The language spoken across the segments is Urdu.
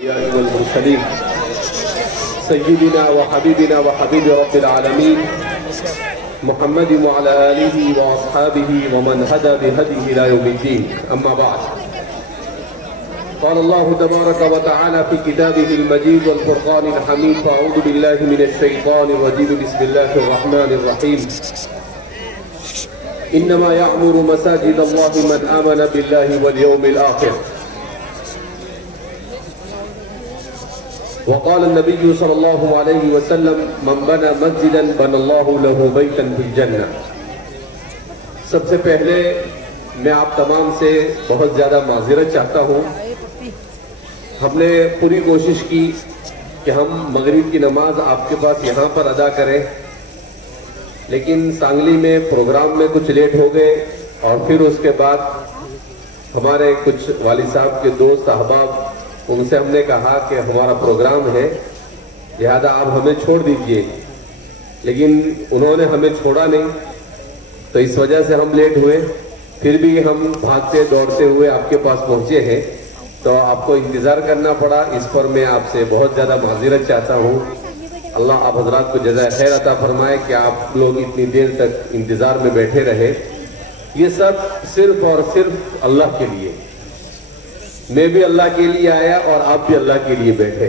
والمرسلين سيدنا وحبيبنا وحبيب رب العالمين محمد وعلى آله وأصحابه ومن هدى بهديه إلى يوم الدين. أما بعد، قال الله تبارك وتعالى في كتابه المجيد والفرقان الحميد: فأعوذ بالله من الشيطان الرجيم، بسم الله الرحمن الرحيم. إنما يعمر مساجد الله من آمن بالله واليوم الآخر. وقال النبي صلی اللہ علیہ وسلم: من بنى مسجدا بنى الله له بيتا في الجنة. سب سے پہلے میں آپ تمام سے بہت زیادہ معذرت چاہتا ہوں. ہم نے پوری کوشش کی کہ ہم مغرب کی نماز آپ کے پاس یہاں پر ادا کریں، لیکن سانگلی میں پروگرام میں کچھ لیٹ ہو گئے، اور پھر اس کے بعد ہمارے کچھ والد صاحب کے دوست احباب، ان سے ہم نے کہا کہ ہمارا پروگرام ہے، لہذا آپ ہمیں چھوڑ دیجئے، لیکن انہوں نے ہمیں چھوڑا نہیں، تو اس وجہ سے ہم لیٹ ہوئے. پھر بھی ہم بھاگتے دوڑتے ہوئے آپ کے پاس پہنچے ہیں، تو آپ کو انتظار کرنا پڑا. اس پر میں آپ سے بہت زیادہ معذرت چاہتا ہوں. اللہ آپ حضرات کو جزائے خیر عطا فرمائے کہ آپ لوگ اتنی دیر تک انتظار میں بیٹھے رہے. یہ سب صرف اور صرف اللہ کے لیے. میں بھی اللہ کے لیے آیا اور آپ بھی اللہ کے لیے بیٹھے.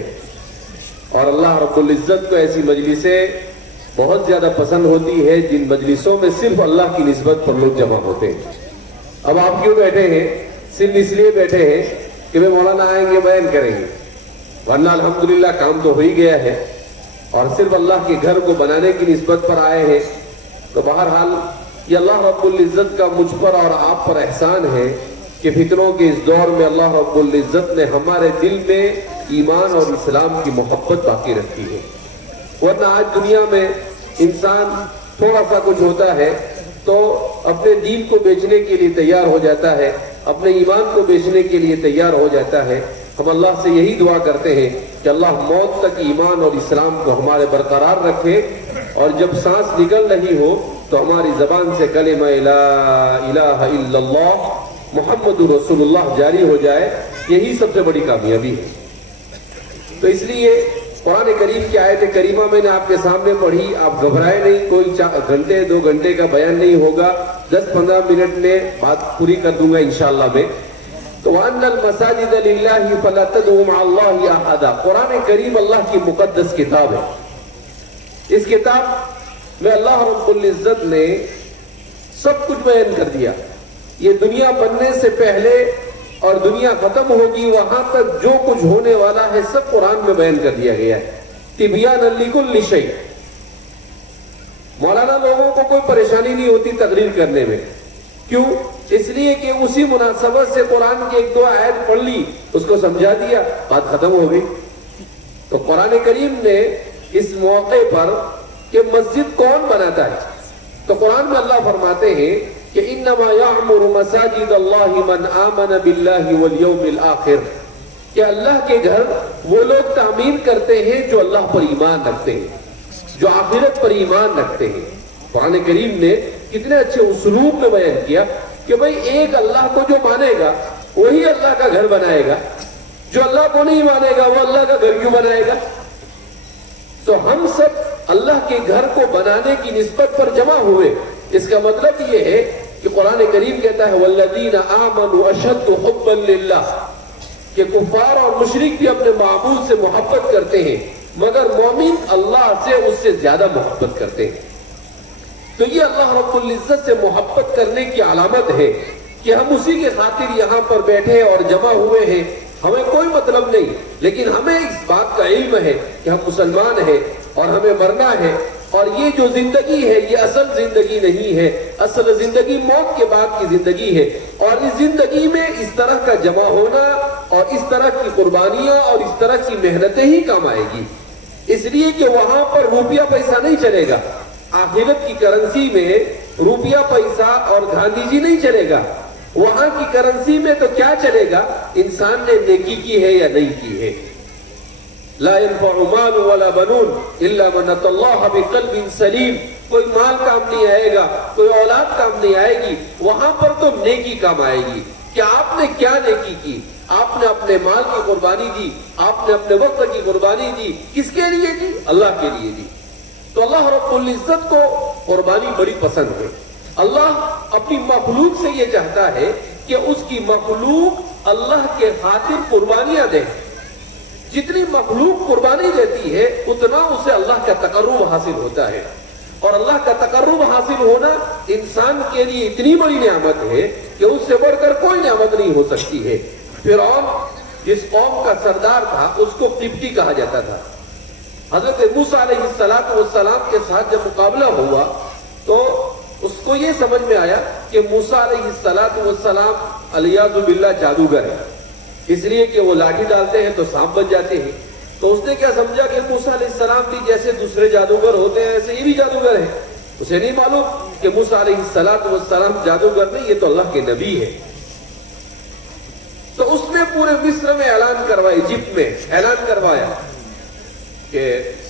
اور اللہ رب العزت کو ایسی مجلسیں بہت زیادہ پسند ہوتی ہے جن مجلسوں میں صرف اللہ کی نسبت پر لوگ جمع ہوتے ہیں. اب آپ کیوں بیٹھے ہیں؟ صرف اس لیے بیٹھے ہیں کہ وہ مولانا آئیں گے، بیان کریں گے، ورنہ الحمدللہ کام تو ہو ہی گیا ہے. اور صرف اللہ کے گھر کو بنانے کی نسبت پر آئے ہیں. تو بہرحال یہ اللہ رب العزت کا مجھ پر اور آپ پر احسان ہے کہ فتنوں کے اس دور میں اللہ رب العزت نے ہمارے دل میں ایمان اور اسلام کی محبت باقی رکھی ہے. ورنہ آج دنیا میں انسان تھوڑا سا کچھ ہوتا ہے تو اپنے دین کو بیچنے کے لیے تیار ہو جاتا ہے، اپنے ایمان کو بیچنے کے لیے تیار ہو جاتا ہے. ہم اللہ سے یہی دعا کرتے ہیں کہ اللہ موت تک ایمان اور اسلام کو ہمارے برقرار رکھے، اور جب سانس نکل رہی ہو تو ہماری زبان سے کلمہ لا الہ الا اللہ محمد رسول اللہ جاری ہو جائے. یہی سب سے بڑی کامیابی ہے. تو اس لیے قرآن کریم کی آیت کریمہ میں نے آپ کے سامنے پڑھی. آپ گھبرائے نہیں، کوئی گھنٹے 2 گھنٹے کا بیان نہیں ہوگا، 10-15 منٹ میں بات پوری کر دوں گا انشاءاللہ میں. تو وَأَنَّ الْمَسَاجِدَ لِلَّهِ فَلَا تَدْعُوا مَعَ اللَّهِ أَحَدًا. قرآن کریم اللہ کی مقدس کتاب ہے. اس کتاب میں اللہ رب العزت نے سب کچھ بیان کر دیا. یہ دنیا بننے سے پہلے اور دنیا ختم ہوگی وہاں تک جو کچھ ہونے والا ہے سب قرآن میں بیان کر دیا گیا ہے. تبیانا لکل شیء. مولانا لوگوں کو کوئی پریشانی نہیں ہوتی تقریر کرنے میں. کیوں؟ اس لیے کہ اسی مناسبت سے قرآن کی 1-2 آیت پڑھ لی، اس کو سمجھا دیا، بات ختم ہو گئی. تو قرآن کریم نے اس موقع پر کہ مسجد کون بناتا ہے، تو قرآن میں اللہ فرماتے ہیں کہ انما یعمر مساجد اللہ من آمن باللہ والیوم الآخر. کہ اللہ کے گھر وہ لوگ تعمیر کرتے ہیں جو اللہ پر ایمان رکھتے ہیں، جو آخرت پر ایمان رکھتے ہیں. قرآن کریم نے کتنے اچھے اسلوب میں بیان کیا کہ بھئی ایک اللہ کو جو مانے گا وہی اللہ کا گھر بنائے گا، جو اللہ کو نہیں مانے گا وہ اللہ کا گھر کیوں بنائے گا. تو ہم سب اللہ کے گھر کو بنانے کی نسبت پر جمع ہوئے. اس کا مطلب یہ ہے کہ قرآن کریم کہتا ہے والذین آمنوا اشد حبا للہ، کہ کفار اور مشرک بھی اپنے معبود سے محبت کرتے ہیں، مگر مومن اللہ سے اس سے زیادہ محبت کرتے ہیں. تو یہ اللہ رب العزت سے محبت کرنے کی علامت ہے کہ ہم اسی کے خاطر یہاں پر بیٹھے اور جمع ہوئے ہیں. ہمیں کوئی مطلب نہیں، لیکن ہمیں اس بات کا علم ہے کہ ہم مسلمان ہیں اور ہمیں مرنا ہے. اور یہ جو زندگی ہے یہ اصل زندگی نہیں ہے، اصل زندگی موت کے بعد کی زندگی ہے. اور اس زندگی میں اس طرح کا جمع ہونا اور اس طرح کی قربانیاں اور اس طرح کی محنتیں ہی کام آئے گی. اس لیے کہ وہاں پر روپیہ پیسہ نہیں چلے گا. آخرت کی کرنسی میں روپیہ پیسہ اور گاندھی جی نہیں چلے گا. وہاں کی کرنسی میں تو کیا چلے گا؟ انسان نے نیکی کی ہے یا نہیں کی ہے. لا ينفع مال ولا بنون الا من اتى الله بقلب سلیم. کوئی مال کام نہیں آئے گا، کوئی اولاد کام نہیں آئے گی. وہاں پر تو نیکی کام آئے گی کہ آپ نے کیا نیکی کی. آپ نے اپنے مال کی قربانی دی، آپ نے اپنے وقت کی قربانی دی، کس کے لیے دی؟ اللہ کے لیے دی۔ تو اللہ رب العزت کو قربانی بڑی پسند ہے۔ اللہ اپنی مخلوق سے یہ چاہتا ہے کہ اس کی مخلوق اللہ کے خاطر قربانیاں دے۔ جتنی مخلوق قربانی دیتی ہے اتنا اسے اللہ کا تقرب حاصل ہوتا ہے، اور اللہ کا تقرب حاصل ہونا انسان کے لیے اتنی بڑی نعمت ہے کہ اس سے بڑھ کر کوئی نعمت نہیں ہو سکتی ہے۔ فرعون جس قوم کا سردار تھا اس کو قبطی کہا جاتا تھا۔ حضرت موسیٰ علیہ السلام کے ساتھ جب مقابلہ ہوا تو اس کو یہ سمجھ میں آیا کہ موسیٰ علیہ السلام علیاذ باللہ جادوگر ہے، اس لیے کہ وہ لاٹھی ڈالتے ہیں تو سانپ بن جاتے ہیں۔ تو اس نے کیا سمجھا کہ موسیٰ علیہ السلام بھی جیسے دوسرے جادوگر ہوتے ہیں ایسے یہ بھی جادوگر ہیں۔ اسے نہیں معلوم کہ موسیٰ علیہ السلام جادوگر نہیں، یہ تو اللہ کے نبی ہے۔ تو اس نے پورے مصر میں اعلان کروایا، ایجپٹ میں اعلان کروایا کہ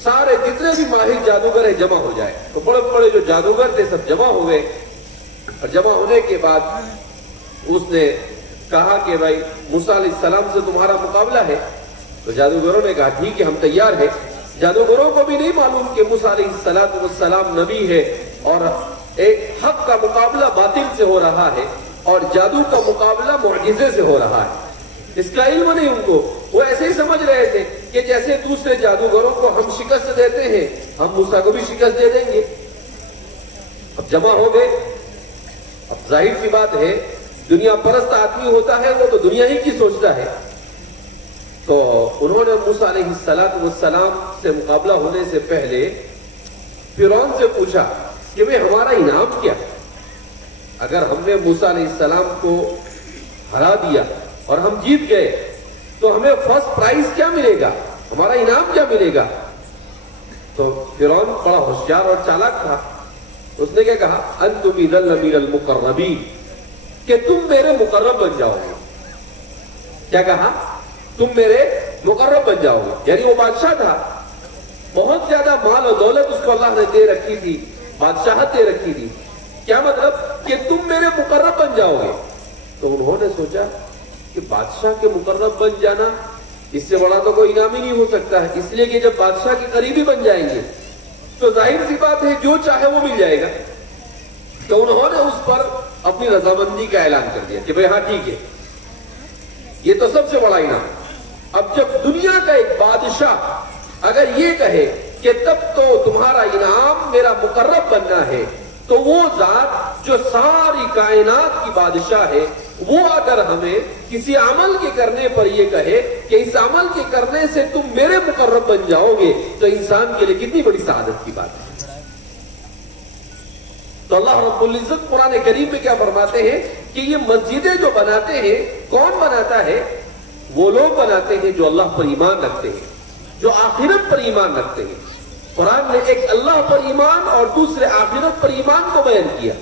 سارے جتنے بھی ماہر جادوگر ہیں جمع ہو جائے۔ تو بڑے بڑے جو جادوگر تھے سب جمع ہو گئے، اور جمع ہونے کے بعد اس نے کہا کہ بھائی موسیٰ علیہ السلام سے تمہارا مقابلہ ہے۔ تو جادوگروں نے کہا ٹھیک ہے ہم تیار ہیں۔ جادوگروں کو بھی نہیں معلوم کہ موسیٰ علیہ السلام نبی ہے اور ایک حق کا مقابلہ باطل سے ہو رہا ہے اور جادو کا مقابلہ معجزے سے ہو رہا ہے، اس کا علم نہیں ان کو۔ وہ ایسے ہی سمجھ رہے تھے کہ جیسے دوسرے جادوگروں کو ہم شکست دیتے ہیں ہم موسیٰ کو بھی شکست دے دیں گے۔ اب جمع ہو گئے۔ اب ظاہر سی بات ہے دنیا پرست آدمی ہوتا ہے وہ تو دنیا ہی کی سوچتا ہے۔ تو انہوں نے موسیٰ علیہ السلام سے مقابلہ ہونے سے پہلے فرعون سے پوچھا کہ بھئی ہمارا انعام کیا؟ اگر ہم نے موسیٰ علیہ السلام کو ہرا دیا اور ہم جیت گئے تو ہمیں فرسٹ پرائز کیا ملے گا، ہمارا انعام کیا ملے گا؟ تو فرعون بڑا ہوشیار اور چالاک تھا، اس نے کیا کہا؟ انتم اذا لمن المقربین، کہ تم میرے مقرب بن جاؤ گے۔ کیا کہا؟ تم میرے مقرب بن جاؤ گے۔ یعنی وہ بادشاہ تھا، بہت زیادہ مال و دولت اس کو اللہ نے دے رکھی تھی، بادشاہت دے رکھی تھی۔ کیا مطلب؟ کہ تم میرے مقرب بن جاؤ گے۔ تو انہوں نے سوچا کہ بادشاہ کے مقرب بن جانا اس سے بڑا تو کوئی انعام ہی نہیں ہو سکتا ہے، اس لیے کہ جب بادشاہ کے قریبی بن جائیں گے تو ظاہر سی بات ہے جو چاہے وہ مل جائے گا۔ تو انہوں نے اس پر اپنی رضامندی کا اعلان کر دیا کہ بھئی ہاں ٹھیک ہے، یہ تو سب سے بڑا انعام۔ اب جب دنیا کا ایک بادشاہ اگر یہ کہے کہ تب تو تمہارا انعام میرا مقرب بننا ہے، تو وہ ذات جو ساری کائنات کی بادشاہ ہے وہ اگر ہمیں کسی عمل کے کرنے پر یہ کہے کہ اس عمل کے کرنے سے تم میرے مقرب بن جاؤ گے، تو انسان کے لیے کتنی بڑی سعادت کی بات ہے۔ تو اللہ رب العزت قرآن کریم میں کیا فرماتے ہیں کہ یہ مسجدیں جو بناتے ہیں کون بناتا ہے؟ وہ لوگ بناتے ہیں جو اللہ پر ایمان رکھتے ہیں، جو آخرت پر ایمان رکھتے ہیں۔ قرآن نے ایک اللہ پر ایمان اور دوسرے آخرت پر ایمان کو بیان کیا۔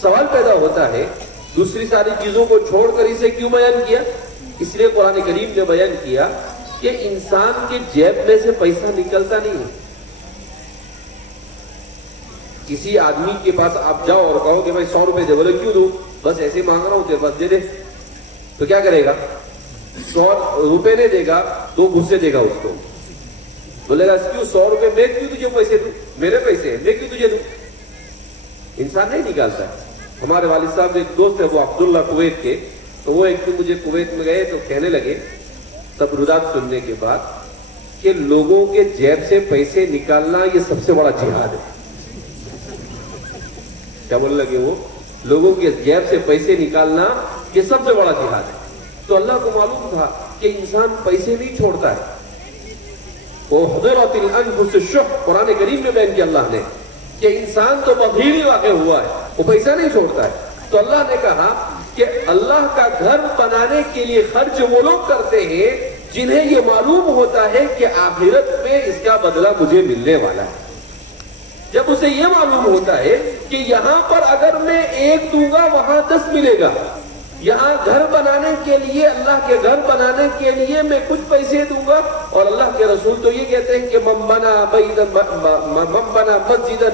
سوال پیدا ہوتا ہے دوسری ساری چیزوں کو چھوڑ کر اسے کیوں بیان کیا؟ اس لیے قرآن کریم نے بیان کیا کہ انسان کے جیب میں سے پیسہ نکلتا نہیں ہے۔ کسی آدمی کے پاس آپ جاؤ اور کہو کہ بھائی 100 روپے دے، بولے کیوں دوں؟ بس ایسے مانگ رہا ہوں تیرے پاس، دے دے۔ تو کیا کرے گا؟ 100 روپے نہیں دے گا، 2 گھسے دے گا اس کو، بولے گا کیوں 100 روپے میں کیوں تجھے پیسے دوں، میرے پیسے ہیں میں کیوں تجھے دوں؟ انسان نہیں نکالتا ہے۔ ہمارے والد صاحب ایک دوست ہے وہ عبداللہ کویت کے، تو وہ ایک دن مجھے کویت میں گئے تو کہنے لگے تبرورات سننے کے بعد کہ لوگوں کے جیب سے پیسے نکالنا یہ سب سے بڑا جہاد ہے۔ کیا بولنے لگے وہ؟ لوگوں کے جیب سے پیسے نکالنا یہ سب سے بڑا جہاد ہے۔ تو اللہ کو معلوم تھا کہ انسان پیسے نہیں چھوڑتا ہے۔ وَأُحْضِرَتِ الْأَنفُسُ الشُّحَّ، قرآن کریم میں بیان کیا اللہ نے کہ انسان تو بخیل ہی واقع ہوا ہے، وہ پیسہ نہیں چھوڑتا ہے۔ تو اللہ نے کہا کہ اللہ کا گھر بنانے کے لیے خرچ وہ لوگ کرتے ہیں جنہیں یہ معلوم ہوتا ہے کہ آخرت میں اس کا بدلہ مجھے ملنے والا ہے۔ جب اسے یہ معلوم ہوتا ہے کہ یہاں پر اگر میں 1 دوں گا وہاں 10 ملے گا، یہاں گھر بنانے کے لیے، اللہ کے گھر بنانے کے لیے میں کچھ پیسے دوں گا، اور اللہ کے رسول تو یہ کہتے ہیں کہ من بنا مسجدا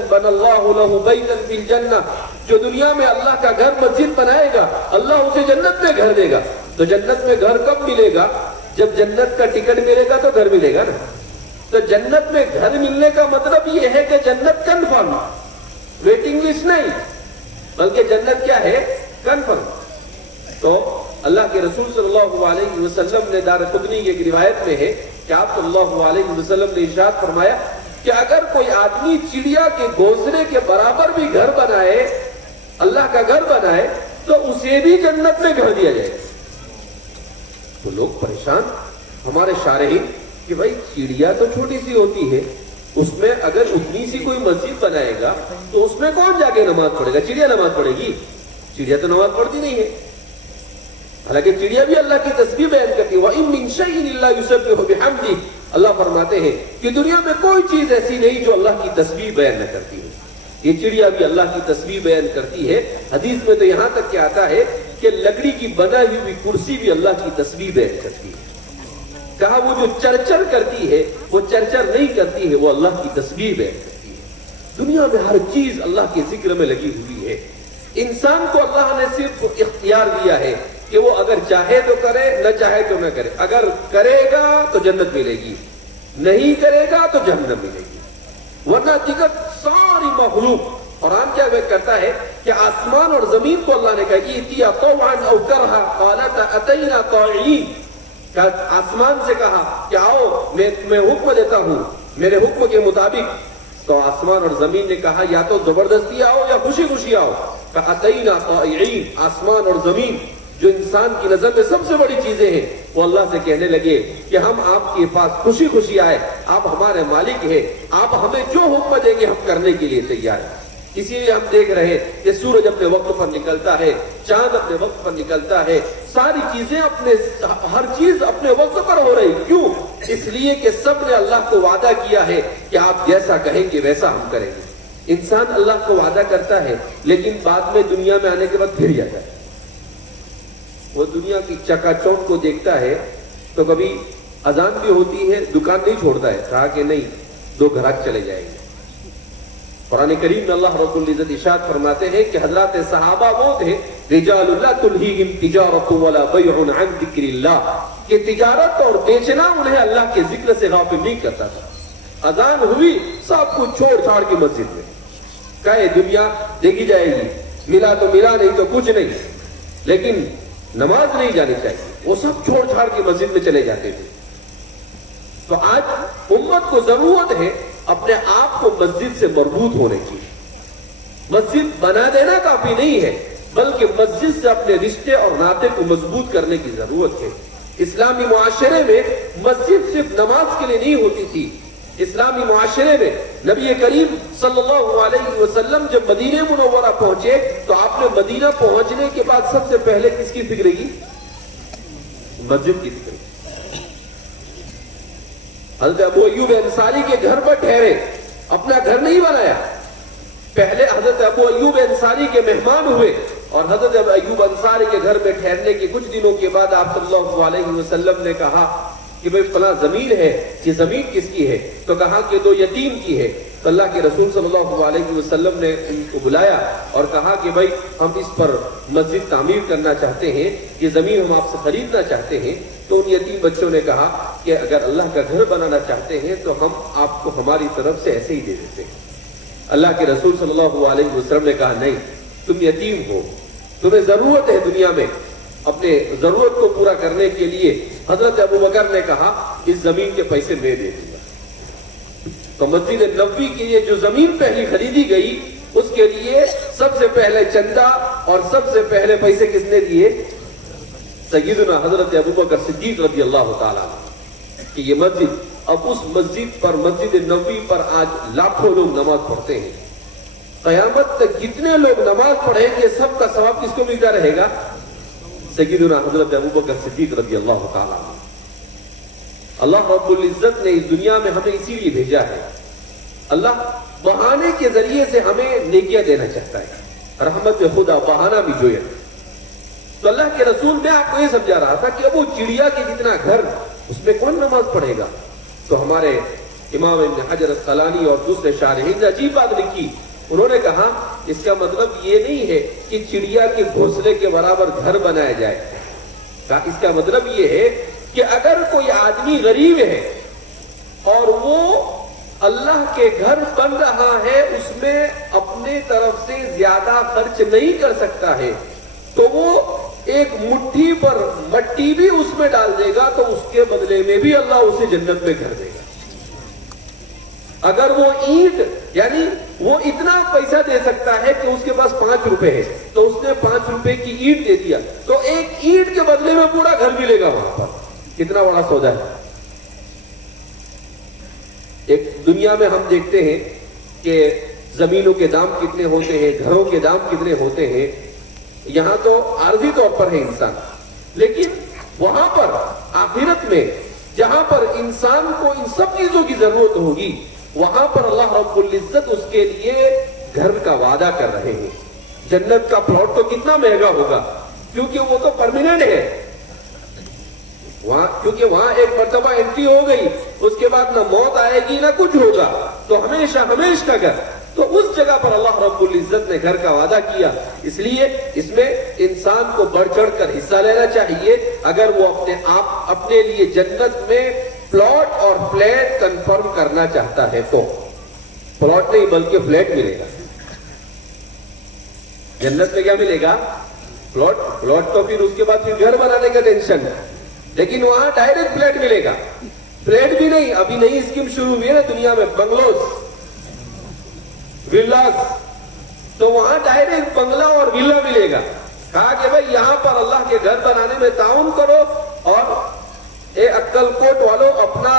بنى الله له بيتا في الجنة، جو دنیا میں اللہ کا گھر مسجد بنائے گا اللہ اسے جنت میں گھر دے گا۔ تو جنت میں گھر کب ملے گا؟ جب جنت کا ٹکٹ ملے گا تو گھر ملے گا نا. تو جنت میں گھر ملنے کا مطلب یہ ہے کہ جنت کنفرم، ویٹنگ لسٹ نہیں، بلکہ جنت کیا ہے؟ کنفرم. تو اللہ کے رسول صلی اللہ علیہ وسلم نے دارقطنی کی ایک روایت میں ہے کہ آپ صلی اللہ علیہ وسلم نے ارشاد فرمایا کہ اگر کوئی آدمی چڑیا کے گھونسلے کے برابر بھی گھر بنائے، اللہ کا گھر بنائے، تو اسے بھی جنت میں گھر دیا جائے. تو لوگ پریشان، ہمارے شارحین، کہ بھائی چڑیا تو چھوٹی سی ہوتی ہے، اس میں اگر اتنی سی کوئی مسجد بنائے گا تو اس میں کون جا کے نماز پڑھے گا؟ چڑیا نماز پڑھے گی؟ چڑیا تو نماز پڑھتی نہیں ہے. حالانکہ چڑیا بھی اللہ کی تسبیح بیان کرتی ہے. وَإِن مِّن شَيْءٍ إِلَّا يُسَبِّحُ بِحَمْدِهِ. اللہ فرماتے ہیں کہ دنیا میں کوئی چیز ایسی نہیں جو اللہ کی تسبیح بیان نہ کرتی ہو. یہ چڑیا بھی اللہ کی تسبیح بیان کرتی ہے. حدیث میں تو یہاں تک کہ آتا ہے کہ لکڑی کی بنائی ہوئی کرسی بھی اللہ کی تسبیح بیان کرتی ہے. کہا وہ جو چرچر کرتی ہے وہ چرچر نہیں کرتی ہے، وہ اللہ کی تسبیح بیان کرتی ہے. دنیا میں ہر چیز اللہ کے ذکر میں لگی ہوئی ہے. انسان کو اللہ نے صرف اختیار دیا ہے کہ وہ اگر چاہے تو کرے، نہ چاہے تو نہ کرے. اگر کرے گا تو جنت ملے گی، نہیں کرے گا تو جہنم ملے گی. ورنہ دیگر ساری مخلوق، قرآن کیا کرتا ہے کہ آسمان اور زمین کو اللہ نے کہا کہ اتیا طوعا او کرہا قالتا اتینا طاعین. آسمان سے کہا کہ آؤ میں حکم دیتا ہوں میرے حکم کے مطابق. تو آسمان اور زمین نے کہا یا تو زبردستی آؤ یا خوشی خوشی آؤ. اتینا طاعین. آسمان اور زمین جو انسان کی نظر میں سب سے بڑی چیزیں ہیں، وہ اللہ سے کہنے لگے کہ ہم آپ کے پاس خوشی خوشی آئے، آپ ہمارے مالک ہیں، آپ ہمیں جو حکم دیں گے ہم کرنے کے لیے تیار ہیں. اسی لیے ہم دیکھ رہے ہیں کہ سورج اپنے وقت پر نکلتا ہے، چاند اپنے وقت پر نکلتا ہے، ساری چیزیں ہر چیز اپنے وقت پر ہو رہی. کیوں؟ اس لیے کہ سب نے اللہ کو وعدہ کیا ہے کہ آپ جیسا کہیں گے ویسا ہم کریں گے. انسان اللہ کو وعدہ کرتا ہے لیکن بعد میں دنیا میں آنے کے بعد پھر جاتا ہے. وہ دنیا کی چکا چوند کو دیکھتا ہے تو کبھی اذان بھی ہوتی ہے دکان نہیں چھوڑتا ہے، کہا کہ نہیں 2 گھراک چلے جائیں گے. قرآن کریم میں اللہ رب العزت ارشاد فرماتے ہیں کہ حضرات صحابہ وہ تھے رجال لا تلہیہم تجارت ولا بیع عن ذکر اللہ، کہ تجارت اور بیچنا انہیں اللہ کے ذکر سے غافل نہیں کرتا تھا. اذان ہوئی سب کچھ چھوڑ چھاڑ کے مسجد میں، کہے دنیا دیکھی جائے گی، ملا تو ملا نہیں تو کچھ نہیں، لیکن نماز نہیں جانی چاہیے. وہ سب چھوڑ چھاڑ کے مسجد میں چلے جاتے تھے. تو آج امت کو ضرورت ہے اپنے آپ کو مسجد سے مربوط ہونے کی. مسجد بنا دینا کافی نہیں ہے، بلکہ مسجد سے اپنے رشتے اور ناطے کو مضبوط کرنے کی ضرورت ہے. اسلامی معاشرے میں مسجد صرف نماز کے لیے نہیں ہوتی تھی. اسلامی معاشرے میں نبی کریم صلی اللہ علیہ وسلم جب مدینہ منورہ پہنچے تو آپ نے مدینہ پہنچنے کے بعد سب سے پہلے کس کی فکر کی؟ مسجد کی فکر. حضرت ابو ایوب انصاری کے گھر پر ٹھہرے، اپنا گھر نہیں بنایا. پہلے حضرت ابو ایوب انصاری کے مہمان ہوئے اور حضرت ابو ایوب انصاری کے گھر میں ٹھہرنے کے کچھ دنوں کے بعد آپ صلی اللہ علیہ وسلم نے کہا کہ بھئی فلاں زمین ہے، یہ زمین کس کی ہے؟ تو کہا کہ 2 یتیم کی ہے. تو اللہ کے رسول صلی اللہ علیہ وسلم نے ان کو بلایا اور کہا کہ بھئی ہم اس پر مسجد تعمیر کرنا چاہتے ہیں، یہ زمین ہم آپ سے خریدنا چاہتے ہیں. تو ان یتیم بچوں نے کہا کہ اگر اللہ کا گھر بنانا چاہتے ہیں تو ہم آپ کو ہماری طرف سے ایسے ہی دے دیتے ہیں. اللہ کے رسول صلی اللہ علیہ وسلم نے کہا نہیں، تم یتیم ہو، تمہیں ضرورت ہے دنیا میں اپنے ضرورت کو پورا کرنے کے لیے. حضرت ابو بکر نے کہا اس زمین کے پیسے میں دے دوں گا. تو مسجد نبوی کے لیے جو زمین پہلی خریدی گئی اس کے لیے سب سے پہلے چندہ اور سب سے پہلے پیسے کس نے دیے؟ سیدنا حضرت ابو بکر صدیق رضی اللہ تعالیٰ. کہ یہ مسجد، اب اس مسجد پر، مسجد نبوی پر آج لاکھوں لوگ نماز پڑھتے ہیں. قیامت تک جتنے لوگ نماز پڑھیں گے سب کا ثواب کس کو ملتا رہے گا؟ سیدنا حضرت ابو بکر صدیق رضی اللہ تعالیٰ. اللہ رب العزت نے اس دنیا میں ہمیں اسی لیے بھیجا ہے. اللہ بہانے کے ذریعے سے ہمیں نیکیاں دینا چاہتا ہے. رحمت خدا بہانہ بھی جو ہے. تو اللہ کے رسول میں آپ کو یہ سمجھا رہا تھا کہ اب وہ چڑیا کے جتنا گھر اس میں کون نماز پڑھے گا؟ تو ہمارے امام ابن حجر العسقلانی اور دوسرے شارحین نے عجیب بات لکھی. انہوں نے کہا اس کا مطلب یہ نہیں ہے کہ چڑیا کے گھونسلے کے برابر گھر بنایا جائے. اس کا مطلب یہ ہے کہ اگر کوئی آدمی غریب ہے اور وہ اللہ کے گھر بن رہا ہے، اس میں اپنے طرف سے زیادہ خرچ نہیں کر سکتا ہے، تو وہ ایک مٹھی پر مٹی بھی اس میں ڈال دے گا تو اس کے بدلے میں بھی اللہ اسے جنت میں گھر دے گا۔ اگر وہ اینٹ، یعنی وہ اتنا پیسہ دے سکتا ہے کہ اس کے پاس 5 روپے ہے، تو اس نے 5 روپے کی اینٹ دے دیا تو ایک اینٹ کے بدلے میں پورا گھر ملے گا وہاں پر۔ کتنا بڑا سودا ہے۔ ایک دنیا میں ہم دیکھتے ہیں کہ زمینوں کے دام کتنے ہوتے ہیں، گھروں کے دام کتنے ہوتے ہیں، یہاں تو عارضی طور پر ہے انسان، لیکن وہاں پر آخرت میں جہاں پر انسان کو ان سب چیزوں کی ضرورت ہوگی، وہاں پر اللہ رب العزت اس کے لیے گھر کا وعدہ کر رہے ہیں۔ جنت کا پلاٹ تو کتنا مہنگا ہوگا، کیونکہ وہ تو پرماننٹ ہے وہاں، کیونکہ وہاں ایک مرتبہ انٹری ہو گئی، اس کے بعد نہ موت آئے گی نہ کچھ ہوگا، تو ہمیشہ ہمیشہ کا گھر۔ تو اس جگہ پر اللہ رب العزت نے گھر کا وعدہ کیا، اس لیے اس میں انسان کو بڑھ چڑھ کر حصہ لینا چاہیے اگر وہ اپنے لیے جنت میں پلاٹ اور فلیٹ کنفرم کرنا چاہتا ہے تو۔ پلاٹ نہیں بلکہ فلیٹ ملے گا جنت میں۔ کیا ملے گا؟ پلاٹ تو پھر اس کے بعد پھر گھر بنانے کا ٹینشن ہے، لیکن وہاں ڈائریکٹ فلیٹ ملے گا۔ فلیٹ بھی نہیں، ابھی نئی اسکیم شروع ہوئی ہے نا دنیا میں، بنگلوز، ویلاز، تو وہاں ڈائریکٹ بنگلہ اور ویلا ملے گا۔ کہا کہ بھائی یہاں پر اللہ کے گھر بنانے میں تعاون کرو، اور اے عقل کوٹ والوں اپنا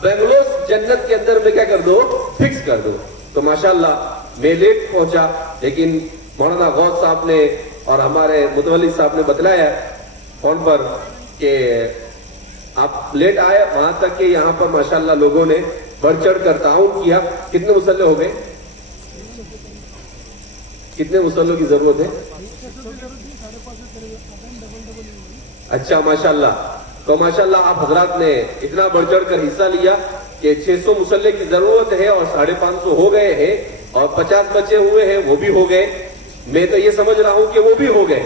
بنگلوز جنت کے اندر میں کیا کر دو، فکس کر دو۔ تو ماشاءاللہ میں لیٹ پہنچا، لیکن مولانا غوث صاحب نے اور ہمارے متولی صاحب نے بتلایا فون پر کہ آپ لیٹ آئے، وہاں تک کہ یہاں پر ماشاءاللہ لوگوں نے بڑھ چڑھ کر تعاون کیا۔ کتنے مسلح ہو گئے؟ کتنے مسلحوں کی ضرورت ہے؟ اچھا ماشاءاللہ، تو ماشاءاللہ آپ حضرات نے اتنا بڑھ چڑھ کر حصہ لیا کہ 600 مسلح کی ضرورت ہے اور 550 ہو گئے ہیں، اور 50 بچے ہوئے ہیں وہ بھی ہو گئے۔ میں تو یہ سمجھ رہا ہوں کہ وہ بھی ہو گئے،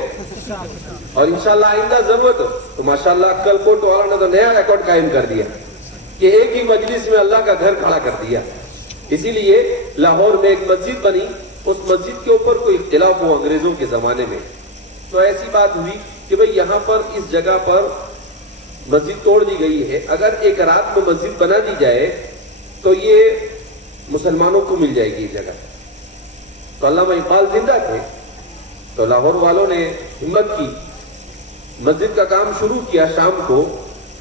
اور انشاءاللہ آئندہ ضرورت تو ماشاءاللہ کل کوٹ والا نے تو نیا ریکارڈ قائم کر دیا کہ ایک ہی مجلس میں اللہ کا گھر کھڑا کر دیا۔ اسی لیے لاہور میں ایک مسجد بنی، اس مسجد کے اوپر کوئی اختلاف ہوا انگریزوں کے زمانے میں، تو ایسی بات ہوئی کہ بھئی یہاں پر اس جگہ پر مسجد توڑ دی گئی ہے، اگر ایک رات میں مسجد بنا دی جائے تو یہ مسلمانوں کو مل جائے گی یہ جگہ۔ تو علامہ اقبال زندہ تھے، تو لاہور والوں نے ہمت کی، مسجد کا کام شروع کیا شام کو،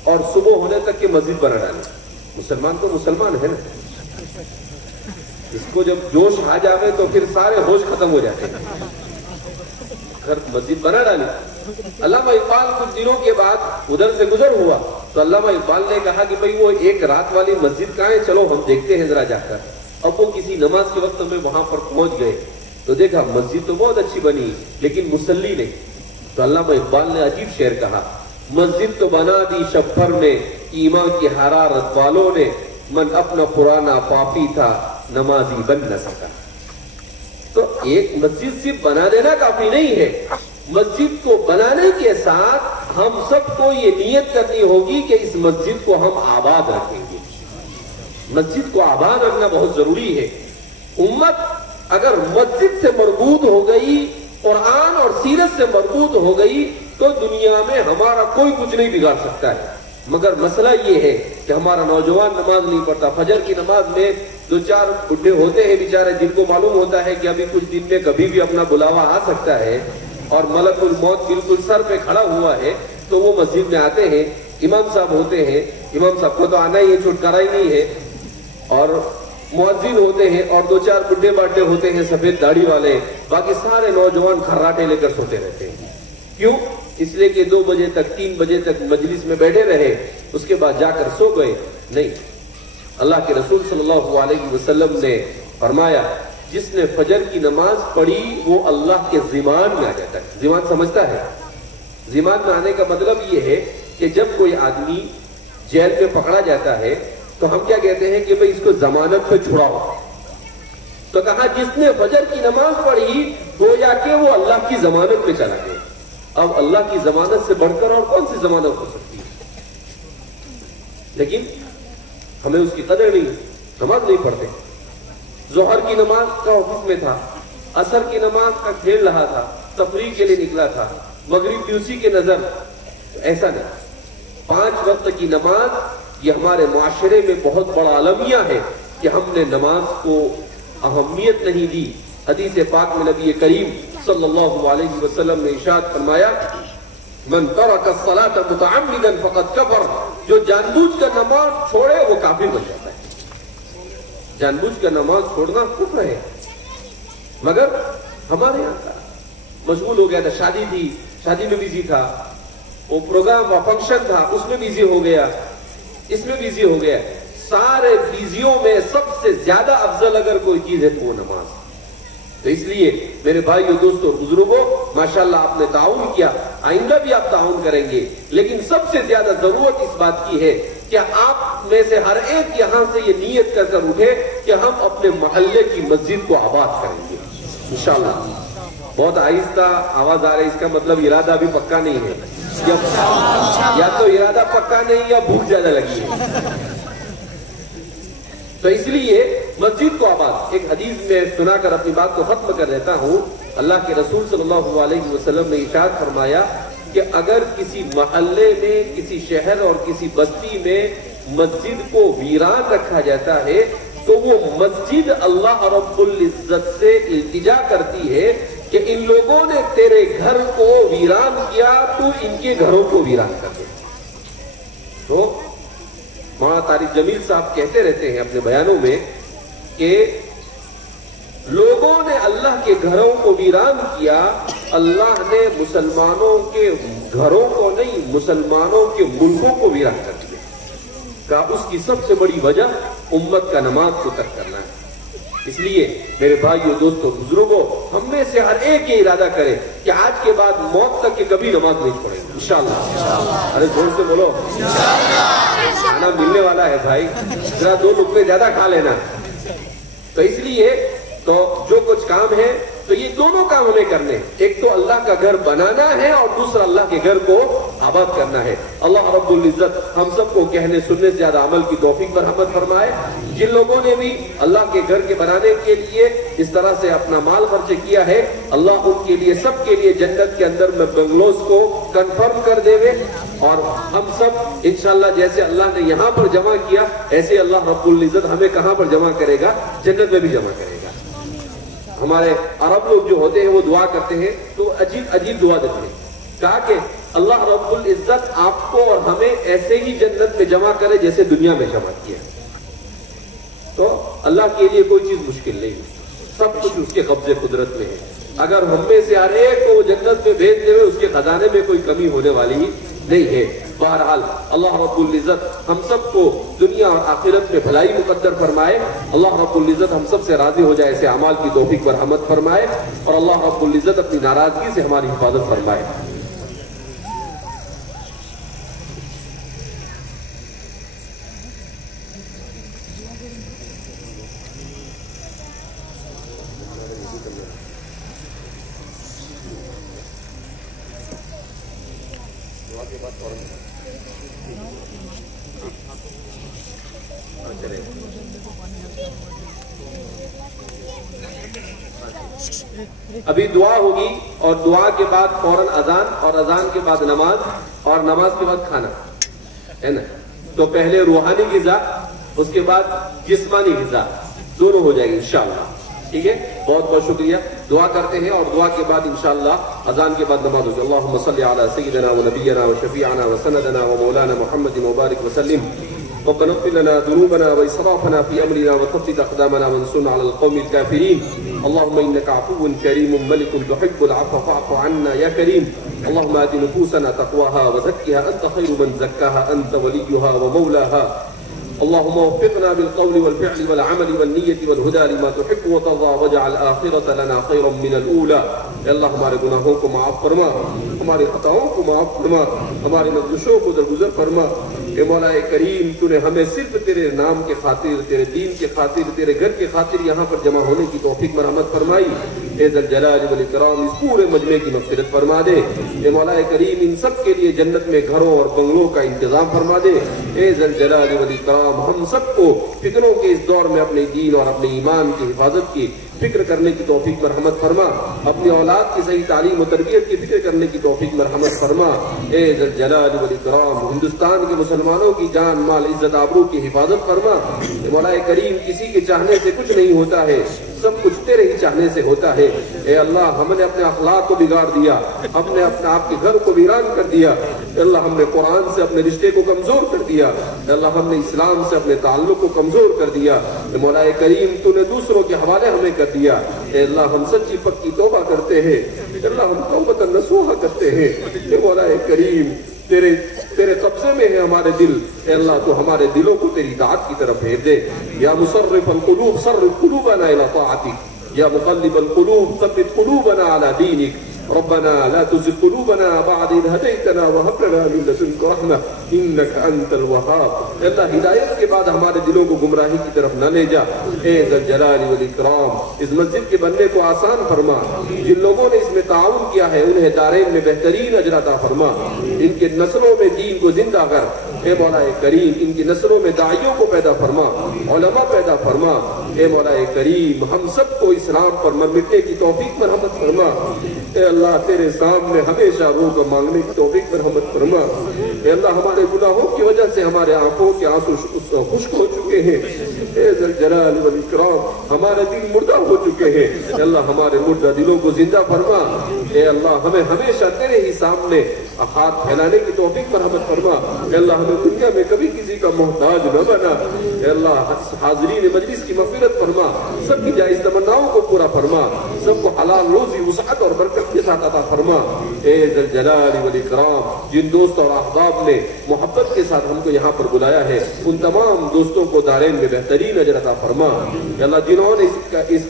اور صبح ہونے تک کے مسجد بنا ڈالی۔ مسلمان تو مسلمان ہے نا، اس کو جب جوش آ جاوے تو پھر سارے ہوش ختم ہو جاتے ہیں۔ گھر مسجد بنا ڈالی۔ علامہ اقبال کچھ دنوں کے بعد ادھر سے گزر ہوا، تو علامہ اقبال نے کہا کہ بھئی وہ ایک رات والی مسجد کہاں ہے، چلو ہم دیکھتے ہیں ذرا جا کر۔ اب وہ کسی نماز کے وقت میں وہاں پر پہنچ گئے تو دیکھا مسجد تو بہت اچھی بنی لیکن مصلی نہیں۔ تو علامہ اقبال نے عجیب شعر کہا، مسجد تو بنا دی شب بھر میں ایمان کی حرارت والوں نے، من اپنا پرانا پاپی تھا نمازی بن نہ سکا۔ تو ایک مسجد صرف بنا دینا کافی نہیں ہے، مسجد کو بنانے کے ساتھ ہم سب کو یہ نیت کرنی ہوگی کہ اس مسجد کو ہم آباد رکھیں گے۔ مسجد کو آباد رکھنا بہت ضروری ہے۔ امت اگر مسجد سے مربوط ہو گئی، قرآن اور سیرت سے مربوط ہو گئی، تو دنیا میں ہمارا کوئی کچھ نہیں بگاڑ سکتا ہے۔ مگر مسئلہ یہ ہے کہ ہمارا نوجوان نماز نہیں پڑھتا۔ فجر کی نماز میں 2-4 بڈھے ہوتے ہیں بیچارے، جن کو معلوم ہوتا ہے کہ ابھی کچھ دن میں کبھی بھی اپنا بلاوا آ سکتا ہے، اور ملک الموت بالکل سر پہ کھڑا ہوا ہے، تو وہ مسجد میں آتے ہیں، امام صاحب ہوتے ہیں، امام صاحب کو تو آنا ہی ہے، چھٹکارا ہی نہیں ہے، اور مؤذن ہوتے ہیں، اور 2-4 بڈھے باٹے ہوتے ہیں سفید داڑھی والے، باقی سارے نوجوان کھراٹے لے کر سوتے رہتے ہیں۔ کیوں؟ اس لیے کہ 2 بجے تک 3 بجے تک مجلس میں بیٹھے رہے، اس کے بعد جا کر سو گئے۔ نہیں، اللہ کے رسول صلی اللہ علیہ وسلم نے فرمایا جس نے فجر کی نماز پڑھی وہ اللہ کے ضمان میں آ جاتا ہے۔ ضمان سمجھتا ہے؟ ضمان میں آنے کا مطلب یہ ہے کہ جب کوئی آدمی جیل میں پکڑا جاتا ہے تو ہم کیا کہتے ہیں کہ بھئی اس کو ضمانت پہ چھڑاؤ، تو کہا جس نے فجر کی نماز پڑھی گویا کہ وہ اللہ کی ضمانت پہ چلا گیا۔ اب اللہ کی ضمانت سے بڑھ کر اور کون سی ضمانت ہو سکتی ہے؟ لیکن ہمیں اس کی قدر نہیں، نماز نہیں پڑھتے. ظہر کی نماز کا آفس میں تھا، عصر کی نماز کا کھیل رہا تھا، تفریح کے لیے نکلا تھا، مغرب بھی اسی کے نظر. ایسا نہیں. 5 وقت کی نماز یہ ہمارے معاشرے میں بہت بڑا المیہ ہے کہ ہم نے نماز کو اہمیت نہیں دی. حدیث پاک میں نبی کریم صلی اللہ علیہ وسلم نے ارشاد فرمایا من ترک الصلاۃ متعمدا فقد کفر، جو جان بوجھ کر نماز چھوڑے وہ کافر بن جاتا ہے. جان بوجھ کر نماز چھوڑنا کفر ہے. مگر ہمارے یہاں کا مشغول ہو گیا تھا، شادی تھی، شادی میں بیزی تھا، وہ پروگرام و فنکشن تھا اس میں بیزی ہو گیا، اس میں بیزی ہو گیا. سارے بیزیوں میں سب سے زیادہ افضل اگر کوئی چیز ہے تو وہ نماز. تو اس لیے میرے بھائیو دوستو بزرگوں، ماشاءاللہ آپ نے تعاون کیا، آئندہ بھی آپ تعاون کریں گے، لیکن سب سے زیادہ ضرورت اس بات کی ہے کہ آپ میں سے ہر ایک یہاں سے یہ نیت کر کر اٹھے کہ ہم اپنے محلے کی مسجد کو آباد کریں گے انشاءاللہ. بہت آہستہ آواز آ رہی ہے، اس کا مطلب ارادہ بھی پکا نہیں ہے. یا تو ارادہ پکا نہیں یا بھوک زیادہ لگی ہے. تو اس لیے مسجد کو آباد. ایک حدیث میں سنا کر اپنی بات کو ختم کر دیتا ہوں. اللہ کے رسول صلی اللہ علیہ وسلم نے ارشاد فرمایا کہ اگر کسی محلے میں، کسی شہر اور کسی بستی میں مسجد کو ویران رکھا جاتا ہے تو وہ مسجد اللہ رب العزت سے التجا کرتی ہے کہ ان لوگوں نے تیرے گھر کو ویران کیا، تو ان کے گھروں کو ویران کر دے. تو مولانا طارق جمیل صاحب کہتے رہتے ہیں اپنے بیانوں میں کہ لوگوں نے اللہ کے گھروں کو ویران کیا، اللہ نے مسلمانوں کے گھروں کو نہیں، مسلمانوں کے ملکوں کو ویران کر دیا. کہ اس کی سب سے بڑی وجہ امت کا نماز کو ترک کرنا ہے. اس لیے میرے بھائیو دوستو بزرگوں، ہم میں سے ہر ایک یہ ارادہ کرے کہ آج کے بعد موت تک کے کبھی نماز نہیں پڑھیں گے انشاءاللہ. ارے زور سے بولو، کھانا ملنے والا ہے بھائی، ذرا 2 لقمے زیادہ کھا لینا. تو اس لیے تو جو کچھ کام ہے تو یہ دونوں کام ہمیں کرنے، ایک تو اللہ کا گھر بنانا ہے اور دوسرا اللہ کے گھر کو آباد کرنا ہے. اللہ رب العزت ہم سب کو کہنے سننے سے زیادہ عمل کی توفیق مرحمت فرمائے. جن لوگوں نے بھی اللہ کے گھر کے بنانے کے لیے اس طرح سے اپنا مال خرچ کیا ہے، اللہ ان کے لیے سب کے لیے جنت کے اندر میں بنگلوز کو کنفرم کر دے گے. اور ہم سب انشاءاللہ جیسے اللہ نے یہاں پر جمع کیا ایسے اللہ رب العزت ہمیں کہاں پر جمع کرے گا؟ جنت میں بھی جمع کرے گا. ہمارے عرب لوگ جو ہوتے ہیں وہ دعا کرتے ہیں تو عجیب عجیب دعا دیتے ہیں. کہا کہ اللہ رب العزت آپ کو اور ہمیں ایسے ہی جنت میں جمع کرے جیسے دنیا میں جمع کیا. تو اللہ کے لیے کوئی چیز مشکل نہیں، سب کچھ اس کے قبضے قدرت میں ہے. اگر ہم میں سے ہر ایک کو جنت میں بھیج دے اس کے خزانے میں کوئی کمی ہونے والی ہی نہیں ہے. بہرحال اللہ رب العزت ہم سب کو دنیا اور آخرت میں بھلائی مقدر فرمائے. اللہ رب العزت ہم سب سے راضی ہو جائے، ایسے اعمال کی توفیق مرحمت فرمائے. اور اللہ رب العزت اپنی ناراضگی سے ہماری حفاظت فرمائے. ابھی دعا ہوگی اور دعا کے بعد فوراً اذان اور اذان کے بعد نماز اور نماز کے بعد کھانا ہے نا. تو پہلے روحانی غذا اس کے بعد جسمانی غذا دونوں ہو جائے گی انشاءاللہ. ٹھیک ہے، بہت بہت شکریہ. دعا کرتے ہیں اور دعا کے بعد انشاءاللہ اذان کے بعد نماز ہوگی. اللہم صلی علی سیدنا و نبینا و شفیعنا و سندنا و مولانا محمد مبارک وسلم. ربنا اغفر لنا ذنوبنا وإسرافنا في أمرنا وثبت أقدامنا وانصرنا على القوم الكافرين. اللهم إنك عفو كريم ملك تحب العفو فاعف عنا يا كريم. اللهم آت نفوسنا تقواها وزكها أنت خير من زكاها أنت وليها ومولاها. اللهم وفقنا بالقول والفعل والعمل والنية والهدى لما تحب وترضى واجعل آخرة لنا خيرا من الأولى. اے اللہ ہمارے گناہوں کو معاف فرما، ہماری خطاؤں کو معاف فرما، ہماری نقشوں کو درگزر فرما. اے مولا کریم تو نے ہمیں صرف تیرے نام کے خاطر، تیرے دین کے خاطر، تیرے گھر کے خاطر یہاں پر جمع ہونے کی توفیق مرحمت فرمائی. اے ذل جلال والاکرام اس پورے مجمع کی مغفرت فرما دے. اے مولا کریم ان سب کے لیے جنت میں گھروں اور بنگلوں کا انتظام فرما دے. اے ذل جلال والاکرام ہم سب کو فتنوں کے اس دور میں اپنے دین اور اپنے ایمان کی حفاظت کی فکر کرنے کی توفیق مرحمت فرما. اپنی اولاد کی صحیح تعلیم و تربیت کی فکر کرنے کی توفیق مرحمت فرما. اے ذل جلال والاکرام ہندوستان کے مسلمانوں کی جان مال عزت آبرو کی حفاظت فرما. مولا کریم کسی کے چاہنے سے کچھ نہیں ہوتا ہے، سب کچھ تیرے ہی چاہنے سے ہوتا ہے. اے اللہ ہم نے اپنے اخلاق کو بگاڑ دیا، ہم نے اپنے آپ کے گھر کو ویران کر دیا. اے اللہ ہم نے قرآن سے اپنے رشتے کو کمزور کر دیا. اے اللہ ہم نے اسلام سے اپنے تعلق کو کمزور کر دیا. اے مولا کریم تو نے دوسروں کے حوالے ہمیں کر دیا. اے اللہ ہم سچی پکی توبہ کرتے ہیں. اے اللہ ہم توبۃ نصوحہ کرتے ہیں. اے مولا کریم تیرے قبضے میں ہے ہمارے دل. اے اللہ تو ہمارے دلوں کو تیری اطاعت کی طرف بھیج دے. یا مصرف القلوب صرف قلوبنا الى طاعتک، یا مقلب القلوب ثبت قلوبنا على دینک. ربنا لا تزغ قلوبنا بعد إذ هديتنا وهب لنا من لدنك رحمة إنك أنت الوهاب. اے اللہ ہدایت کے بعد ہمارے دلوں کو گمراہی کی طرف نہ لے جا. اے ذل جلال والاکرام اس مسجد کے بننے کو آسان فرما. جن لوگوں نے اس میں تعاون کیا ہے انہیں دارین میں بہترین اجر عطا فرما. ان کے نسلوں میں دین کو زندہ کر. اے مولا کریم ان کی نسلوں میں داعیوں کو پیدا فرما، علماء پیدا فرما. اے مولا کریم ہم سب کو اسلام پر مرمٹنے کی توفیق مرحمت فرما. اے اللہ تیرے سامنے ہمیشہ رو کر مانگنے کی توفیق مرحمت فرما. اے اللہ ہمارے گناہوں کی وجہ سے ہمارے آنکھوں کے آنسو خشک ہو چکے ہیں. اے ذل جلال والاکرام ہمارے دل مردہ ہو چکے ہیں. اے اللہ ہمارے مردہ دلوں کو زندہ فرما. اے اللہ ہمیں ہمیشہ تیرے ہی سامنے ہاتھ پھیلانے کی توفیق مرحمت فرما. اے اللہ ہمیں دنیا میں کبھی کسی کا محتاج نہ بنا. اے اللہ حاضرین مجلس کی مغفرت فرما، سب کی جائز تمناؤں کو پورا فرما، سب کو حلال روزی وسعت اور برکت کے ساتھ عطا فرما. اے ذل جلال والاکرام جن دوست اور احباب نے محبت کے ساتھ ہم کو یہاں پر بلایا ہے ان تمام دوستوں کو دارین میں بہترین اجر عطا فرما. اے اللہ جنہوں نے اس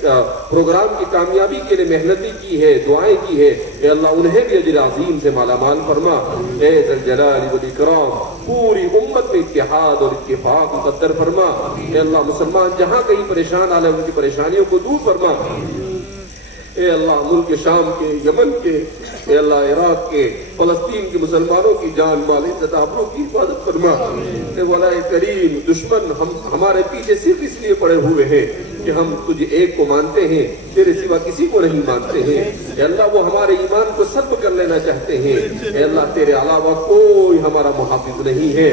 پروگرام کی کامیابی کے لیے محنت بھی کی ہے، دعائیں کی ہے، اے اللہ انہیں بھی اجر عظیم سے مالا مال فرما. اے ذل جلال والاکرام پوری امت میں اتحاد اور اتفاق مقدر فرما. اے اللہ مسلمان جہاں کہیں پریشان آ رہے ان کی پریشانیوں کو دور فرما. اے اللہ ملک شام کے، یمن کے، اے اللہ عراق کے، فلسطین کے مسلمانوں کی جان مال عزت آبرو کی حفاظت فرما. اے مولا کریم دشمن ہمارے پیچھے صرف اس لیے پڑے ہوئے ہیں کہ ہم تجھے ایک کو مانتے ہیں، تیرے سوا کسی کو نہیں مانتے ہیں. اے اللہ وہ ہمارے ایمان کو سلب کر لینا چاہتے ہیں. اے اللہ تیرے علاوہ کوئی ہمارا محافظ نہیں ہے.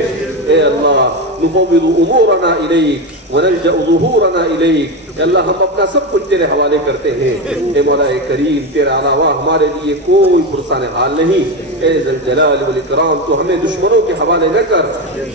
اے اللہ نفوض امورنا الیک ونلجأ ظہورنا الیک. اے اللہ ہم اپنا سب کچھ تیرے حوالے کرتے ہیں. اے مولا کریم تیرے علاوہ ہمارے لیے کوئی پرسان حال نہیں. اے ذل جلال والاکرام تو ہمیں دشمنوں کے حوالے نہ کر.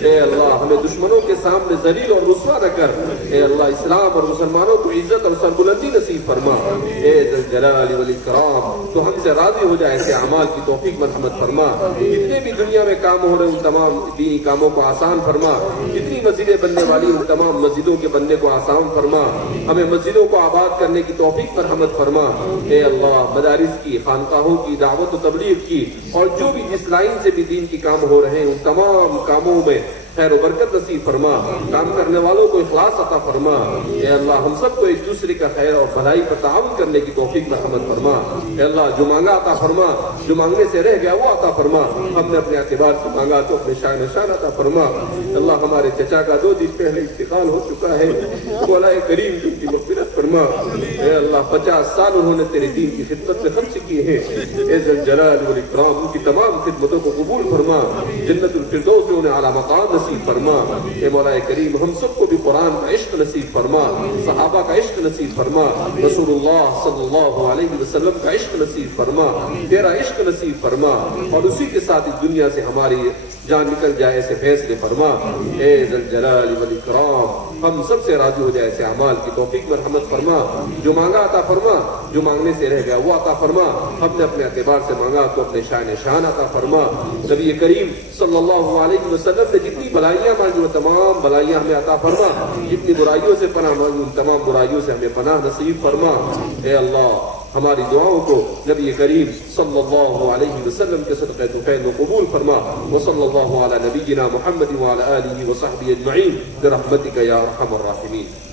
اے اللہ ہمیں دشمنوں کے سامنے ذلیل اور رسوا نہ کر. اے اللہ اسلام اور مسلمانوں کو عزت اور سربلندی نصیب فرما. اے ذل جلال والاکرام تو ہم سے راضی ہو جائے ایسے اعمال کی توفیق مرحمت فرما. جتنے بھی دنیا میں کام ہو رہے ان تمام دینی کاموں کو آسان فرما. جتنی مسجدیں بننے والی ان تمام مسجدوں کے بننے کو آسان فرما. ہمیں مسجدوں کو آباد کرنے کی توفیق مرحمت فرما. اے اللہ مدارس کی، خانقاہوں کی، دعوت و تبلیغ کی اور جو بھی جس لائن سے بھی دین کی کام ہو رہے ہیں ان تمام کاموں میں خیر و برکت نصیب فرما. کام کرنے والوں کو اخلاص عطا فرما. اے اللہ ہم سب کو ایک دوسرے کا خیر اور بھلائی پر تعاون کرنے کی توفیق مرحمت فرما. اے اللہ جو مانگا عطا فرما، جو مانگنے سے رہ گیا وہ عطا فرما. ہم نے اپنے اعتبار سے مانگا تو اپنے شان نشان عطا فرما. اللہ ہمارے چچا کا 2 دن پہلے انتقال ہو چکا ہے، مولا کریم ان کی مغفرت فرما. اے اللہ 50 سال انہوں نے تیرے دین کی خدمت میں خرچ کیے ہیں. اے ذل جلال والاکرام ان کی تمام خدمتوں کو قبول فرما. جنت الفردوس میں انہیں اعلیٰ مقام نصیب فرما. اے مولا کریم ہم سب کو بھی قرآن کا عشق نصیب فرما، صحابہ کا عشق نصیب فرما، رسول اللہ صلی اللہ علیہ وسلم کا عشق نصیب فرما، تیرا عشق نصیب فرما اور اسی کے ساتھ اس دنیا سے ہماری جان نکل جائے ایسے فیصلے فرما. اے ذل جلال والاکرام ہم سب سے راضی ہو جائے ایسے اعمال کی توفیق مرحمت فرما، جو مانگا عطا فرما، جو مانگنے سے رہ گیا وہ عطا فرما، ہم نے اپنے اعتبار سے مانگا تو اپنے شان شان عطا فرما۔ نبی کریم صلی اللہ علیہ وسلم نے جتنی بلائیاں مانگی وہ تمام بلائیاں ہمیں عطا فرما، جتنی برائیوں سے پناہ مانگی ان تمام برائیوں سے ہمیں پناہ نصیب فرما۔ اے اللہ ہماری دعاؤں کو نبی کریم صلی اللہ علیہ وسلم کے صدقہ طفیل و قبول فرما۔ وصلی اللہ علی نبینا محمد وعلی آلہ وصحبہ اجمعین برحمتک یا ارحم الراحمین۔